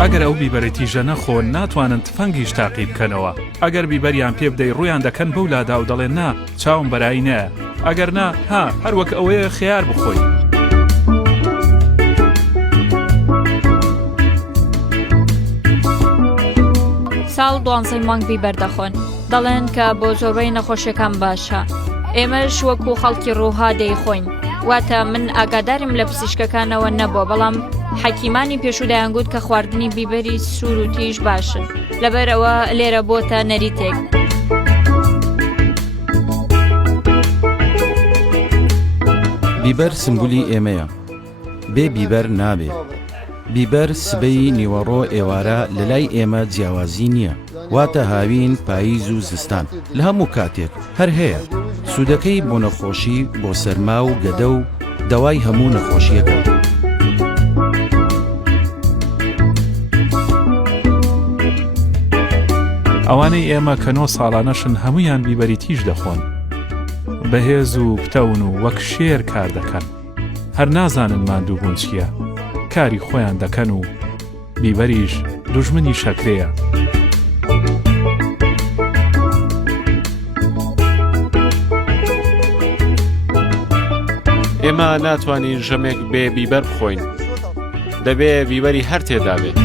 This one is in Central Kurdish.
ئەگەر ئەو بیبەرە تیژە نەخۆن ناتوانن تفەنگیش تاقی بکەنەوە. ئەگەر بیبەریان پێ بدەی ڕوویان دەکەن بەو لادا و دەڵێن نا چاوم بەرایی نایە، ئەگەر نا ها هەروەک ئەوەیە خیار بخۆی. ساڵ 12 مانگ بیبەر دەخۆن، دەڵێن کە بۆ زۆربەی نەخۆشیەکان باشە. ئێمەش وەکو خەڵکی ڕووها دەیخۆین، واتە من ئاگادارم لە پزیشکەکانەوە نەبووە، بەڵام حەکیمانی پێشوو دەیانگوت کە خواردنی بیبەری سوور و تیژ باشن، لەبەرەوە لێرە بۆتە نەریتێک. بیبەر سمبولی ئێمەیە، بێ بیبەر نابێ. بیبەر سبەی نیوەڕۆ ئێوارە لە لای ئێمە جیاوازی نییە، واتە هاوین پاییز و زستان لە هەموو کاتێک هەر هەیە. سوودەکەی بۆ نەخۆشی، بۆ سەرما و گەدە و دەوای هەموو نەخۆشیەکە. ئەوانەی ئێمە کە 9 ساڵانەشن هەمویان بیبەری تیژ دەخۆن، بەهێز و پتەون و وەک شێر کار دەکەن، هەر نازانن ماندوو بوون چییە، کاری خۆیان دەکەن و بیبەریش دوژمنی شەکرەیە. ئێمە ناتوانین ژەمێک بێ بیبەر بخۆین، دەبێ بیبەری هەر تێدا بێت.